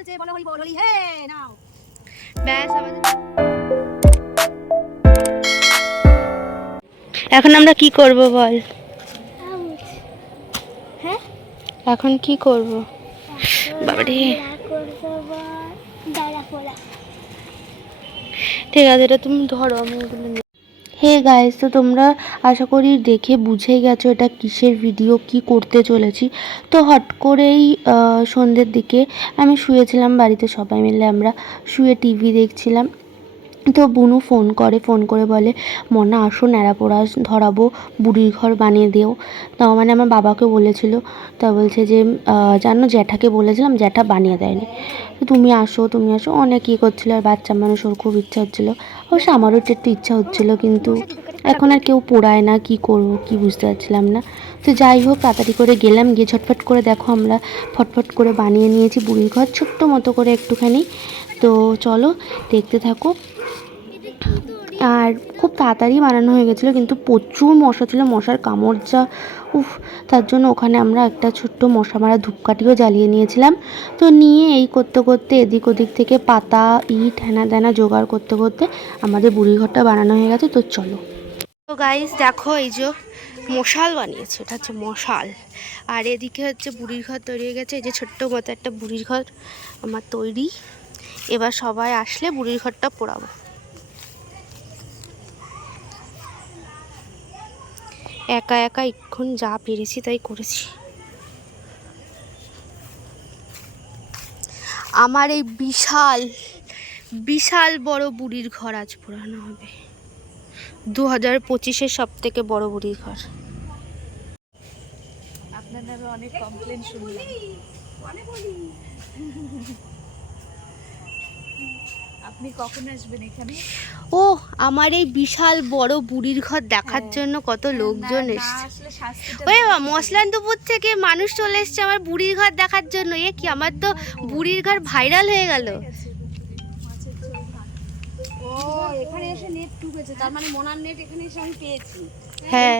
চলতেছে, বলো হরি বল হরি হে নাও। ব্যাস আমাদের এখন আমরা কি করব বল? হ্যাঁ এখন কি করব? বাবারে ঠিক আছে, এটা তুমি ধরো, আমি এগুলো নিই। হে গাইস, তো তোমরা আশা করি দেখে বুঝেই গেছো এটা কিসের ভিডিও, কি করতে চলেছি। তো হট করেই সন্ধ্যের দিকে আমি শুয়েছিলাম বাড়িতে, সবাই মিলে আমরা শুয়ে টিভি দেখছিলাম। তো বুনু ফোন করে বলে, মনা আসো ন্যাড়া পোড়া ধরাবো, বুড়ির ঘর বানিয়ে দিও। তাও মানে আমার বাবাকে বলেছিল, তা বলছে যে জানো জ্যাঠাকে বলেছিলাম, জ্যাঠা বানিয়ে দেয়নি, তো তুমি আসো অনেক কী করছিলো। আর বাচ্চা মানুষ, ওর খুব ইচ্ছা হচ্ছিলো, অবশ্য আমারও একটু ইচ্ছা হচ্ছিলো, কিন্তু এখন আর কেউ পোড়ায় না, কি করবো কি বুঝতে পারছিলাম না। তো যাই হোক, তাড়াতাড়ি করে গেলাম, গিয়ে ঝটফট করে দেখো আমরা ফটফট করে বানিয়ে নিয়েছি বুড়ির ঘর, ছোট্ট মতো করে একটুখানি। তো চলো দেখতে থাকো। আর খুব তাড়াতাড়ি বানানো হয়ে গেছিলো, কিন্তু প্রচুর মশা ছিল, মশার কামড় যা, উফ। তার জন্য ওখানে আমরা একটা ছোট্ট মশা মারা ধূপকাঠিও জ্বালিয়ে নিয়েছিলাম। তো নিয়ে এই করতে করতে এদিক ওদিক থেকে পাতা ইট হেনা দেনা জোগাড় করতে করতে আমাদের বুড়ি ঘরটা বানানো হয়ে গেছে। তো চলো। তো গাইস দেখো, এই যে মশাল বানিয়েছে, এটা হচ্ছে মশাল। আর এদিকে হচ্ছে বুড়ির ঘর তৈরি হয়ে গেছে, এই যে ছোট্ট মতো একটা বুড়ির ঘর আমার তৈরি। এবার সবাই আসলে বুড়ির ঘরটা পোড়াবো। একা একা এক্ষুন যা পেরেছি তাই করেছি। আমার এই বিশাল বিশাল বড় বুড়ির ঘর আজ পোড়ানো হবে, 2025-এর সব থেকে বড় বুড়ির ঘর। আপনার নামে অনেক কমপ্লেন শুনলাম। আপনি কখন আসবেন এখানে? ও, আমার এই বিশাল বড় বুড়ির ঘর দেখার জন্য কত লোকজন এসছে। ওই মসলানপুর থেকে মানুষ চলে এসছে আমার বুড়ির ঘর দেখার জন্য। এ কি, আমার তো বুড়ির ঘর ভাইরাল হয়ে গেল। ও এখানে এসে নেট টুকেছে, তার মানে মোনার নেট এখানে এসে আমি পেয়েছি। হ্যাঁ,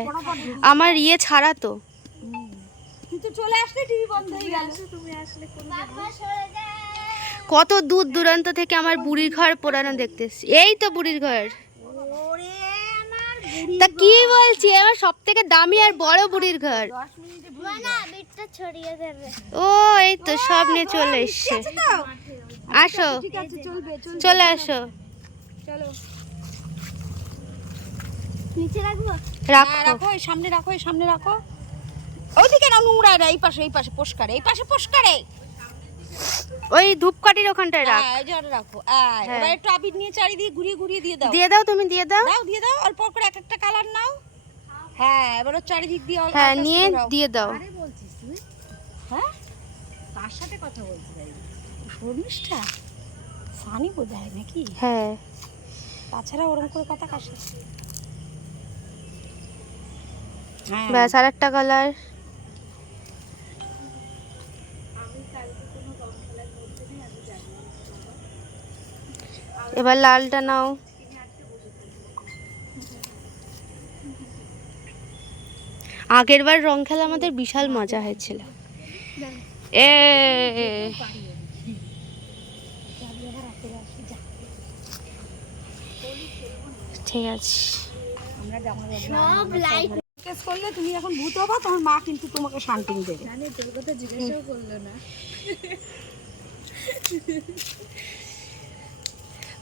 আমার ইয়ে ছাড়া তো। কিন্তু চলে আসলে টিভি বন্ধ হয়ে গেল। তুমি আসলে কত দূর দূরান্ত থেকে আমার বুড়ির ঘর পোড়ানো দেখতে এসছি। এই তো বুড়ির ঘর। ওরে আমার বুড়ি, তা কি বলছি, আমার সব থেকে দামি আর বড় বুড়ির ঘর। 10 মিনিটে না বিটটা ছড়িয়ে দেবে। ও এই তো সব নিয়ে চলে এসছে। আসো, ঠিক আছে, চলবে চলে আসো। চলো নিচে রাখবো? রাখো। রাখো, এই সামনে রাখো, এই সামনে রাখো। ওইদিকে না, নোংরা না, এই পাশে পরিষ্কারে, এই পাশে পরিষ্কারে। ওই ধূপকাঠির ওখানটায় রাখ। এই যে রাখো। এবার একটু আবির নিয়ে চারিদিকে ঘুরিয়ে ঘুরিয়ে দিয়ে দাও। দিয়ে দাও, তুমি দিয়ে দাও। দিয়ে দাও, অল্প করে এক একটা কালার নাও। হ্যাঁ, এবার চারিদিক দিয়ে হ্যাঁ, নিয়ে দিয়ে দাও। আরে বলছিস তুই? হ্যাঁ, কার সাথে কথা বলছিস? শর্মিষ্ঠা, সানি বোধহয় নাকি? হ্যাঁ, তাছাড়া ওরকম করে কথা কার সাথে? হ্যাঁ, ব্যাস, আর একটা কালার। এবার লালটা নাও। আগের বার রং খেলা আমাদের বিশাল মজা হয়েছিল। ঠিক আছে, সব লাইট কেস করলে তুমি এখন ভূত হবা, তোমার মা কিন্তু তোমাকে শান্তি দেবে। জানি, তোর কথা জিজ্ঞাসাও করলো না।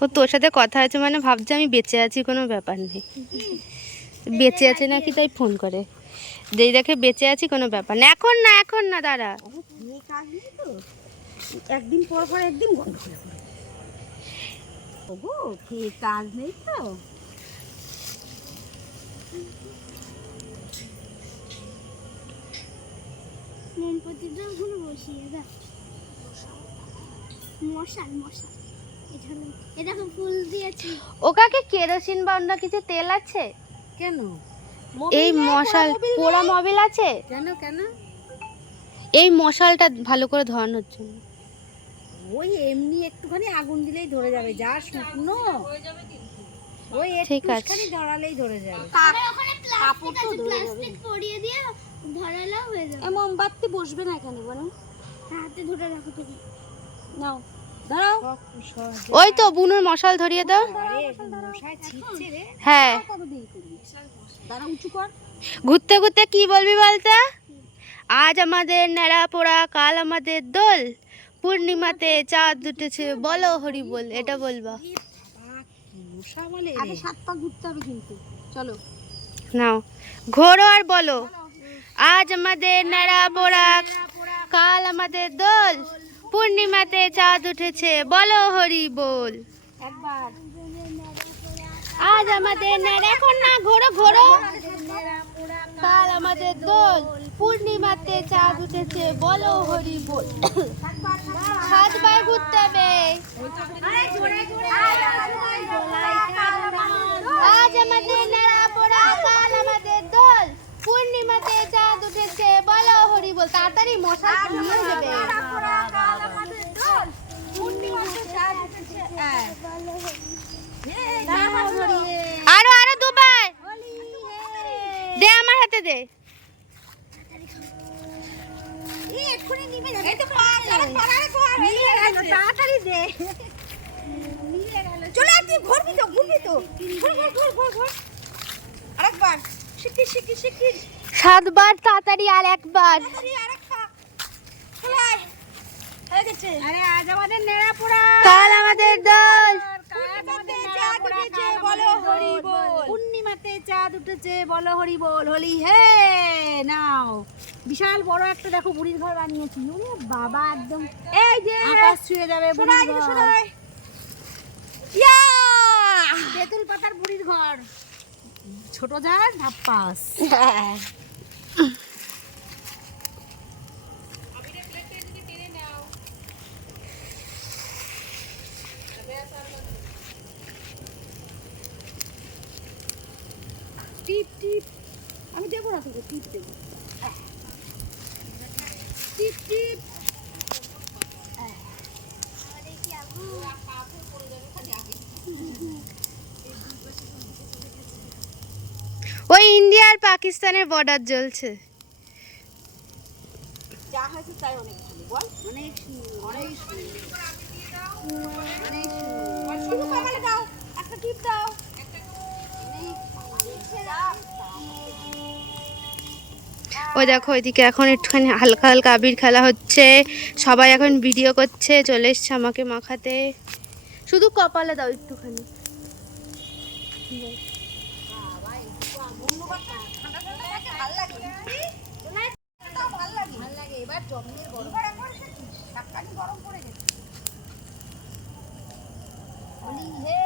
ও তোর সাথে কথা আছে মানে ভাবছে আমি বেঁচে আছি, কোনো ব্যাপার নেই। বেঁচে আছে নাকি তাই ফোন করে, যেই দেখে বেঁচে আছি কোনো ব্যাপার না। এখন না দাঁড়া। একদিন পর পর একদিন গন্ধ করে ওগো, খেয়ে কাজ নেই তো। মোমবাতিটা ওখানে বসিয়ে দাও। মশাল এ দেখো ফুল দিয়েছি। ও কাকে কেরোসিন বা অন্য কিছু তেল আছে? কেন? এই মশাল পোড়া মোবিল আছে? কেন? এই মশালটা ভালো করে ধরানোর জন্য। ওই এমনি একটুখানি আগুন দিলেই ধরে যাবে, যা শুকনো ওই ঠিক আছে, একটুখানি ধরালেই ধরে যাবে। ওখানে প্লাস্টিক পরিয়ে দিয়ে ধরালেও হয়ে যাবে। মোমবাতি বসবে না এখানে বলো। হাতে ধরে রাখো তুমি। নাও দাঁড়াও। ওই তো বুনুর মশাল ধরিয়ে দাও। হ্যাঁ কত দেরি করবি? দাঁড়া, উঁচু কর। ঘুরতে ঘুরতে কি বলবি বলতে? আজ আমাদের ন্যাড়া পোড়া, কাল আমাদের দোল, পূর্ণিমাতে চাঁদ উঠেছে, বলো হরি বল, এটা বলবা। মশা বলে আগে 7 পা ঘুরতে হবে কিন্তু। চলো নাও ঘোরো আর বলো। আজ আমাদের ন্যাড়া পোড়া, কাল আমাদের দোল, পূর্ণিমাতে চাঁদ উঠেছে, বলো হরি বল। একবার। আজ আমাদের ন্যাড়া, এখন না, ঘোরো ঘোরো। কাল আমাদের দোল, পূর্ণিমাতে চাঁদ উঠেছে, বলো হরি বল। 7 বার ঘুরতে হবে। আজ আমাদের ন্যাড়া পোড়া, কাল আমাদের দোল, পূর্ণিমাতে চাঁদ উঠেছে, বলো হরি বল। তাড়াতাড়ি মশাই ঘুমিয়ে যাবে। আরো আরো 2 বার দে, আমার হাতে দে। তাড়াতাড়ি দে। চলে আয়, তুই ঘুরবি তো, ঘুরবি তো। ঘুর ঘুর ঘুর ঘুর ঘুর। আরেকবার। শিগগির শিগগির শিগগির। 7 বার তাড়াতাড়ি, আর একবার। আরেকটা। চলে আয়। হয়ে গেছে। আরে আজ আমাদের নেড়া পোড়া, কাল আমাদের দোল, পূর্ণিমাতে চাঁদ উঠেছে, বলো হরি বল। পূর্ণিমাতে চাঁদ উঠেছে, বলো হরি বল। হলি হে। নাও বিশাল বড় একটা দেখো বুড়ির ঘর বানিয়েছি। ওরে বাবা, একদম এই যে আকাশ ছুঁয়ে যাবে বুড়ির ঘর। ইয়া! তেঁতুল পাতার বুড়ির ঘর। ছোট জাহাজ ধাপ্পাস। টিপ টিপ। আমি দেবো না তোকে, টিপ দেবো। টিপ টিপ। ওই ইন্ডিয়া আর পাকিস্তানের বর্ডার জ্বলছে। যা হয়েছে তাই অনেক ভালো বল। অনেক সুন্দর, অনেক সুন্দর, অনেক সুন্দর। শুধু কপালে দাও, একটা টিপ দাও। ওই দেখো ওইদিকে এখন একটুখানি হালকা হালকা আবির খেলা হচ্ছে, সবাই এখন ভিডিও করছে, চলে এসছে আমাকে মাখাতে। শুধু কপালে দাও একটুখানি। এবার জমের গরম, গরম পড়ে গেছে। হলি হে।